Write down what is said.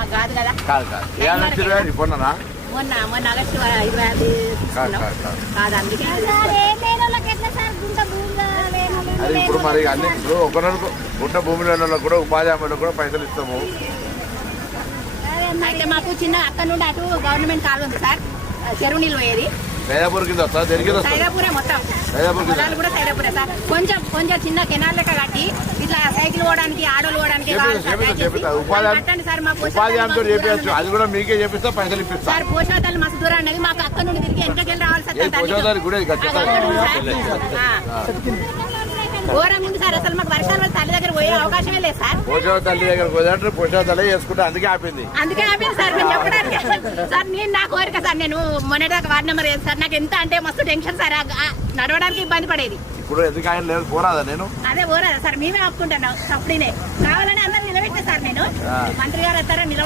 కాదు కదా మొన్న ఆగస్టు 25 కాదు అందుకే అది ఇప్పుడు మరి అన్ని ఇప్పుడు ఒకరికి గుంట భూమిలో కూడా ఉపాధి హామీలో కూడా పైసలు ఇస్తాము. అయితే మాకు చిన్న అక్కడ నుండి అటు గవర్నమెంట్ కాలు ఉంది సార్, చెరువు నీళ్ళు పోయేది సైదాపూర్ కింద వస్తా సైదాపూరే మొత్తం పొలాలు కూడా సైదాపూరే సార్. కొంచెం కొంచెం చిన్న కెనాల్ లెక్క కట్టి ఇట్లా సైకిల్ పోవడానికి ఆడోలు పోవడానికి ఉపాధి హామీతో చేపించచ్చు. అది కూడా మీకే చేపిస్తా, పైసలు ఇప్పిస్తా సార్. పోషాదాలు మస్తు దూరం అనేది మాకు అక్కడ నుండి తిరిగి వెనకకెళ్ళి రావాలి సార్. పోషాదాలు కూడా ఘోరం ఉంది సార్. అసలు మాకు వర్షాలు తల్లి దగ్గర పోయే అవకాశమే లేదు సార్. పోషా తల్లి దగ్గర పోదంటే పోషా తల్లి చేసుకుంటే అందుకే ఆపింది సార్. నేను చెప్పడానికి సార్ నేను నా కోరిక సార్. నేను మొన్నటిదాకా వార్డు నెంబర్ వేసి సార్. నాకు ఎంత అంటే మస్తు టెన్షన్ సార్, నడవడానికి ఇబ్బంది పడేది. ఇప్పుడు ఎందుకు ఆయన లేదు పోరాదా? నేను అదే పోరాదా సార్, మేమే ఆపుకుంటున్నాం. అప్పుడే కావాలని అందరూ నిలబెట్టే సార్. నేను మంత్రి గారు వస్తారా